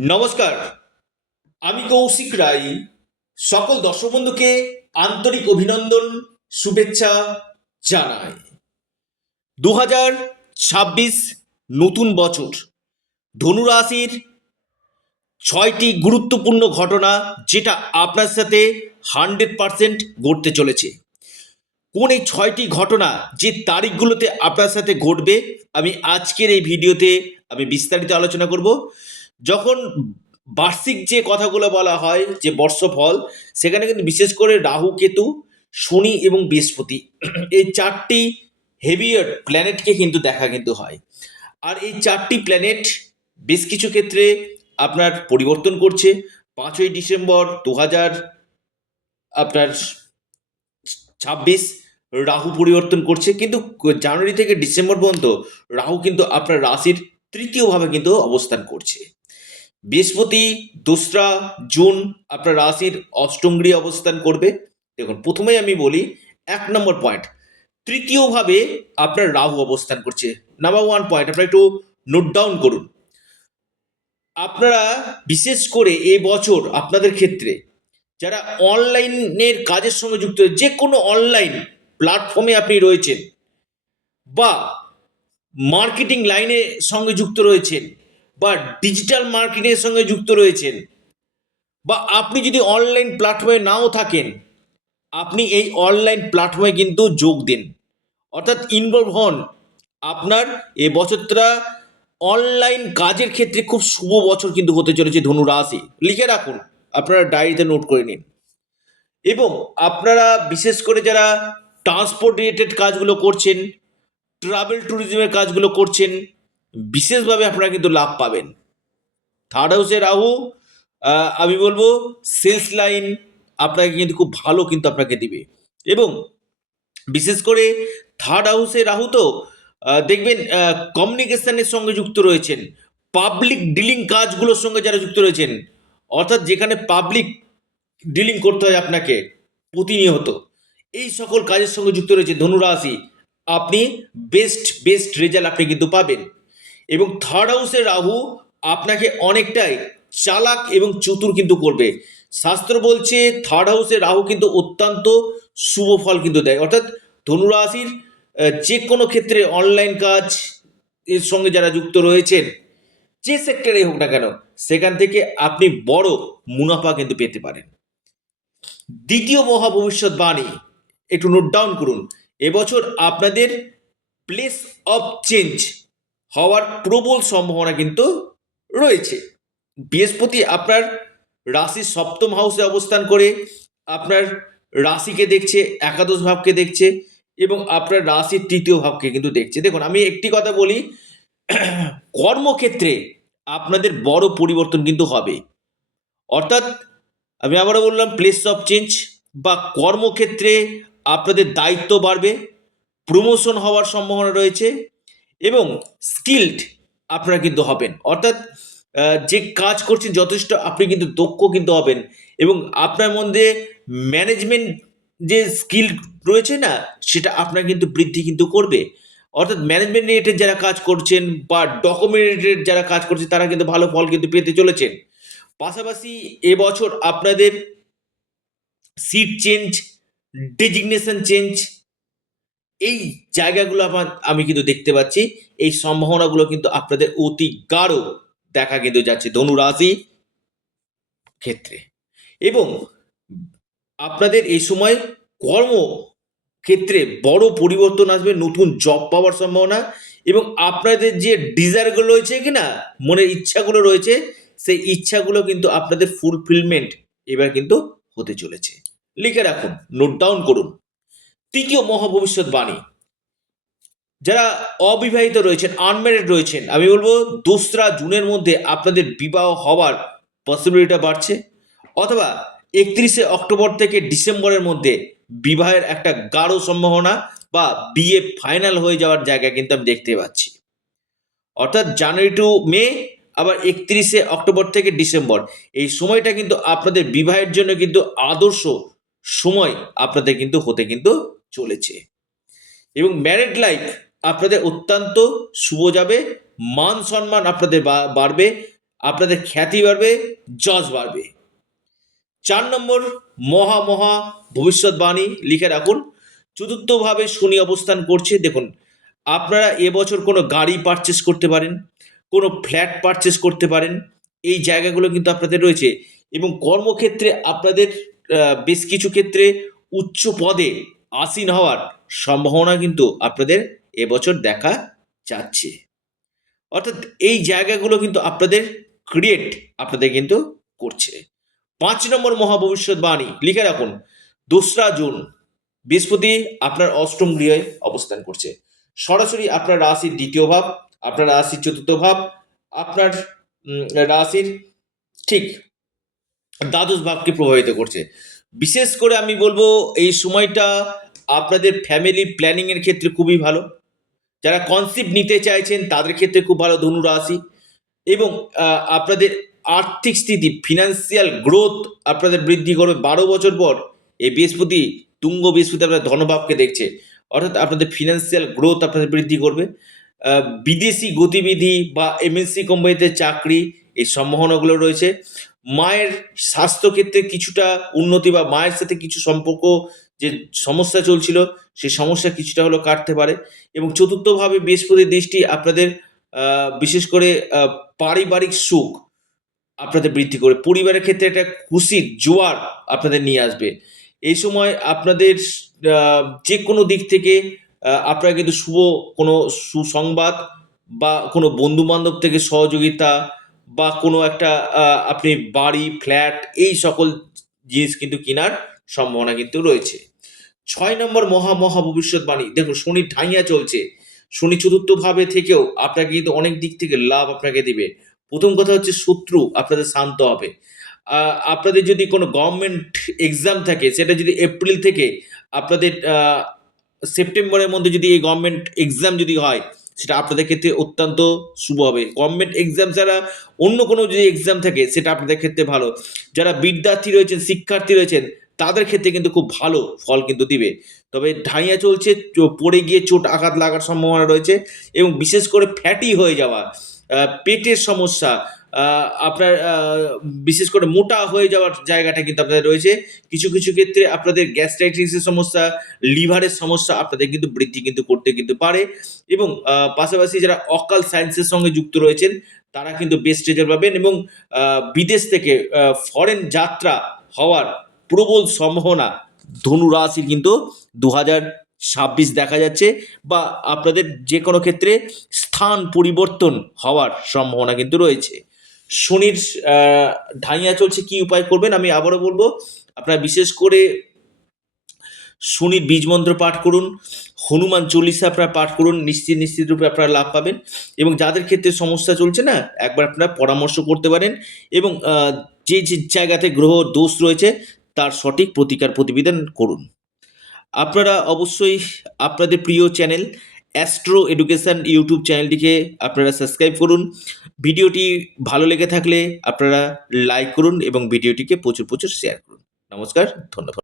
নমস্কার, আমি কৌশিক রায়। সকল দর্শক বন্ধুকে আন্তরিক অভিনন্দন, শুভেচ্ছা জানাই। 2026 নতুন বছর, ধনু রাশির 6টি গুরুত্বপূর্ণ ঘটনা যেটা আপনার সাথে 100% ঘটতে চলেছে। কোন এই 6টি ঘটনা যে তারিখগুলোতে আপনার সাথে ঘটবে আমি আজকের এই ভিডিওতে আমি বিস্তারিত আলোচনা করব। যখন বার্ষিক যে কথাগুলো বলা হয় যে বর্ষফল, সেখানে কিন্তু বিশেষ করে রাহু, কেতু, শনি এবং বৃহস্পতি এই 4টি হেভিয়ার প্ল্যানেটকে কিন্তু দেখা কিন্তু হয়। আর এই 4টি প্ল্যানেট বেশ কিছু ক্ষেত্রে আপনার পরিবর্তন করছে। 5ই ডিসেম্বর 2026 রাহু পরিবর্তন করছে, কিন্তু জানুয়ারি থেকে ডিসেম্বর পর্যন্ত রাহু কিন্তু আপনার রাশির তৃতীয় ভাবে কিন্তু অবস্থান করছে। বৃহস্পতি 2রা জুন আপনার রাশির অষ্টম গৃহে অবস্থান করবে। দেখুন, প্রথমেই আমি বলি 1 নম্বর পয়েন্ট, তৃতীয়ভাবে আপনার রাহু অবস্থান করছে। নাম্বার 1 পয়েন্ট আপনারা একটু নোট ডাউন করুন। আপনারা বিশেষ করে এই বছর আপনাদের ক্ষেত্রে যারা অনলাইনের কাজের সঙ্গে যুক্ত, যে কোনো অনলাইন প্ল্যাটফর্মে আপনি রয়েছেন বা মার্কেটিং লাইনের সঙ্গে যুক্ত রয়েছেন বা ডিজিটাল মার্কেটিংয়ের সঙ্গে যুক্ত রয়েছেন, বা আপনি যদি অনলাইন প্ল্যাটফর্মে নাও থাকেন, আপনি এই অনলাইন প্ল্যাটফর্মে কিন্তু যোগ দিন, অর্থাৎ ইনভলভ হন। আপনার এই বছরটা অনলাইন কাজের ক্ষেত্রে খুব শুভ বছর কিন্তু হতে চলেছে ধনু রাশি। লিখে রাখুন, আপনারা ডায়েরিতে নোট করে নিন। এবং আপনারা বিশেষ করে যারা ট্রান্সপোর্ট রিলেটেড কাজগুলো করছেন, ট্রাভেল ট্যুরিজমের কাজগুলো করছেন, বিশেষভাবে আপনারা কিন্তু লাভ পাবেন। 3rd হাউসে রাহু, আমি বলবো সেলস লাইন আপনাকে কিন্তু খুব ভালো কিন্তু আপনাকে দিবে। এবং বিশেষ করে 3rd হাউসে রাহু তো দেখবেন কমিউনিকেশনের সঙ্গে যুক্ত রয়েছেন, পাবলিক ডিলিং কাজগুলোর সঙ্গে যারা যুক্ত রয়েছেন, অর্থাৎ যেখানে পাবলিক ডিলিং করতে হয় আপনাকে প্রতিনিয়ত, এই সকল কাজের সঙ্গে যুক্ত রয়েছে ধনুরাশি, আপনি বেস্ট রেজাল্ট আপনি কিন্তু পাবেন। এবং 3rd হাউসে রাহু আপনাকে অনেকটাই চালাক এবং চতুর কিন্তু করবে। শাস্ত্র বলছে 3rd হাউসে রাহু কিন্তু অত্যন্ত শুভ ফল কিন্তু দেয়, অর্থাৎ ধনুরাশির যে কোনো ক্ষেত্রে অনলাইন কাজ এর সঙ্গে যারা যুক্ত রয়েছেন, যে সেক্টরে হোক না কেন, সেখান থেকে আপনি বড় মুনাফা কিন্তু পেতে পারেন। দ্বিতীয় মহাভবিষ্যৎবাণী একটু নোট ডাউন করুন। এবছর আপনাদের প্লেস অফ চেঞ্জ হওয়ার প্রবল সম্ভাবনা কিন্তু রয়েছে। বৃহস্পতি আপনার রাশির 7ম হাউসে অবস্থান করে আপনার রাশিকে দেখছে, একাদশ ভাবকে দেখছে এবং আপনার রাশির 3য় ভাবকে কিন্তু দেখছে। দেখুন, আমি একটি কথা বলি, কর্মক্ষেত্রে আপনাদের বড় পরিবর্তন কিন্তু হবে। অর্থাৎ আমি আবারও বললাম, প্লেস অফ চেঞ্জ বা কর্মক্ষেত্রে আপনাদের দায়িত্ব বাড়বে, প্রমোশন হওয়ার সম্ভাবনা রয়েছে এবং স্কিলড আপনারা কিন্তু হবেন। অর্থাৎ যে কাজ করছেন যথেষ্ট আপনি কিন্তু দক্ষ কিন্তু হবেন এবং আপনার মধ্যে ম্যানেজমেন্ট যে স্কিল রয়েছে না, সেটা আপনার কিন্তু বৃদ্ধি কিন্তু করবে। অর্থাৎ ম্যানেজমেন্ট রিলেটেড যারা কাজ করছেন বা ডকুমেন্ট রিলেটেড যারা কাজ করছেন, তারা কিন্তু ভালো ফল কিন্তু পেতে চলেছেন। পাশাপাশি এবছর আপনাদের সিট চেঞ্জ, ডেজিগনেশন চেঞ্জ, এই জায়গাগুলো আমি কিন্তু দেখতে পাচ্ছি। এই সম্ভাবনাগুলো কিন্তু আপনাদের অতি গাঢ় দেখা কিন্তু যাচ্ছে ধনু রাশি ক্ষেত্রে। এবং আপনাদের এই সময় কর্ম ক্ষেত্রে বড় পরিবর্তন আসবে, নতুন জব পাওয়ার সম্ভাবনা এবং আপনাদের যে ডিজায়ারগুলো রয়েছে কিনা, মনের ইচ্ছাগুলো রয়েছে, সেই ইচ্ছাগুলো কিন্তু আপনাদের ফুলফিলমেন্ট এবার কিন্তু হতে চলেছে। লিখে রাখুন, নোট ডাউন করুন। তৃতীয় মহাভবিষ্যৎবাণী, যারা অবিবাহিত রয়েছেন, আনম্যারিড রয়েছেন, আমি বলবো 2রা জুনের মধ্যে আপনাদের বিবাহ হওয়ার পসিবিলিটিটা বাড়ছে, অথবা 31শে অক্টোবর থেকে ডিসেম্বরের মধ্যে বিবাহের একটা গাঢ় সম্ভাবনা বা বিয়ে ফাইনাল হয়ে যাওয়ার জায়গা কিন্তু আমি দেখতে পাচ্ছি। অর্থাৎ জানুয়ারি টু মে, আবার 31শে অক্টোবর থেকে ডিসেম্বর, এই সময়টা কিন্তু আপনাদের বিবাহের জন্য কিন্তু আদর্শ সময় আপনাদের কিন্তু হতে কিন্তু চলেছে। এবং ম্যারিড লাইফ আপনাদের অত্যন্ত শুভ যাবে, মান সম্মান আপনাদের বাড়বে, আপনাদের খ্যাতি বাড়বে, যশ বাড়বে। 4 নম্বর মহা ভবিষ্যৎবাণী লিখে রাখুন। চতুর্থভাবে শনি অবস্থান করছে। দেখুন, আপনারা এবছর কোনো গাড়ি পারচেস করতে পারেন, কোনো ফ্ল্যাট পারচেস করতে পারেন। এই জায়গাগুলো কিন্তু আপনাদের রয়েছে এবং কর্মক্ষেত্রে আপনাদের বেশ কিছু ক্ষেত্রে উচ্চ পদে আসীন হওয়ার সম্ভাবনা কিন্তু আপনাদের এবছর দেখা যাচ্ছে। অর্থাৎ এই জায়গাগুলো কিন্তু আপনাদের ক্রিয়েট আপনাদের কিন্তু করছে। 5 নম্বর মহাভবিষ্যৎবাণী লিখে রাখুন। 2রা জুন বৃহস্পতি আপনার অষ্টম গৃহে অবস্থান করছে। সরাসরি আপনার রাশির 2য় ভাব, আপনার রাশির 4র্থ ভাব, আপনার রাশির ঠিক দ্বাদশ ভাবকে প্রভাবিত করছে। বিশেষ করে আমি বলবো এই সময়টা আপনাদের ফ্যামিলি প্ল্যানিংয়ের ক্ষেত্রে খুবই ভালো। যারা কনসেপ্ট নিতে চাইছেন তাদের ক্ষেত্রে খুব ভালো ধনু রাশি। এবং আপনাদের আর্থিক স্থিতি, ফিনান্সিয়াল গ্রোথ আপনাদের বৃদ্ধি করবে। 12 বছর পর এই বৃহস্পতি, তুঙ্গ বৃহস্পতি আপনার ধনভাবকে দেখছে, অর্থাৎ আপনাদের ফিনান্সিয়াল গ্রোথ আপনাদের বৃদ্ধি করবে। বিদেশি গতিবিধি বা এমএনসি কোম্পানিতে চাকরি, এই সম্ভাবনাগুলো রয়েছে। মায়ের স্বাস্থ্যক্ষেত্রে কিছুটা উন্নতি বা মায়ের সাথে কিছু সম্পর্ক যে সমস্যা চলছিল সেই সমস্যা কিছুটা হলেও কাটতে পারে। এবং চতুর্থভাবে বৃহস্পতির দৃষ্টি আপনাদের বিশেষ করে পারিবারিক সুখ আপনাদের বৃদ্ধি করে, পরিবারের ক্ষেত্রে একটা খুশির জোয়ার আপনাদের নিয়ে আসবে। এই সময় আপনাদের যে কোনো দিক থেকে আপনারা কিন্তু শুভ কোনো সুসংবাদ বা কোনো বন্ধু-বান্ধব থেকে সহযোগিতা বা কোনো একটা আপনি বাড়ি, ফ্ল্যাট এই সকল জিনিস কিন্তু কেনার সম্ভাবনা কিন্তু রয়েছে। 6 নম্বর মহা ভবিষ্যৎবাণী। দেখুন, শনির ঢাইয়া চলছে। শনি 4র্থ ভাবে থেকেও আপনাকে কিন্তু অনেক দিক থেকে লাভ আপনাকে দিবে। প্রথম কথা হচ্ছে শত্রু আপনাদের শান্ত হবে। আপনাদের যদি কোনো গভর্নমেন্ট এক্সাম থাকে সেটা যদি এপ্রিল থেকে আপনাদের সেপ্টেম্বরের মধ্যে যদি এই গভর্নমেন্ট এক্সাম যদি হয় সেটা আপনাদের ক্ষেত্রে অত্যন্ত শুভ হবে। গভর্নমেন্ট এক্সাম ছাড়া অন্য কোনো যদি এক্সাম থাকে সেটা আপনাদের ক্ষেত্রে ভালো। যারা বিদ্যার্থী রয়েছেন, শিক্ষার্থী রয়েছেন তাদের ক্ষেত্রে কিন্তু খুব ভালো ফল কিন্তু দিবে। তবে ঢাইয়া চলছে, পড়ে গিয়ে চোট আঘাত লাগার সম্ভাবনা রয়েছে এবং বিশেষ করে ফ্যাটি হয়ে যাওয়া, পেটের সমস্যা, আপনার বিশেষ করে মোটা হয়ে যাওয়ার জায়গাটা কিন্তু আপনাদের রয়েছে। কিছু ক্ষেত্রে আপনাদের গ্যাস্ট্রাইটিসের সমস্যা, লিভারের সমস্যা আপনাদের কিন্তু বৃদ্ধি কিন্তু করতে কিন্তু পারে। এবং পাশাপাশি যারা অকাল সায়েন্সের সঙ্গে যুক্ত রয়েছেন তারা কিন্তু বেস্ট রেজাল্ট পাবেন এবং বিদেশ থেকে ফরেন যাত্রা হওয়ার প্রবল সম্ভাবনা ধনু রাশির কিন্তু 2026 দেখা যাচ্ছে। বা আপনাদের যে কোনো ক্ষেত্রে স্থান পরিবর্তন হওয়ার সম্ভাবনা কিন্তু রয়েছে। শনির ঢাইয়া চলছে, কি উপায় করবেন আমি আবারও বলবো। আপনারা বিশেষ করে শনির বীজ মন্ত্র পাঠ করুন, হনুমান চল্লিশা আপনারা পাঠ করুন, নিশ্চিত রূপে আপনারা লাভ পাবেন। এবং যাদের ক্ষেত্রে সমস্যা চলছে না, একবার আপনারা পরামর্শ করতে পারেন এবং যে জায়গাতে গ্রহ দোষ রয়েছে তার সঠিক প্রতিকার প্রতিবিধান করুন। আপনারা অবশ্যই আপনাদের প্রিয় চ্যানেল অ্যাস্ট্রো এডুকেশন ইউটিউব চ্যানেলটিকে আপনারা সাবস্ক্রাইব করুন। ভিডিওটি ভালো লেগে থাকলে আপনারা লাইক করুন এবং ভিডিওটিকে প্রচুর শেয়ার করুন। নমস্কার, ধন্যবাদ।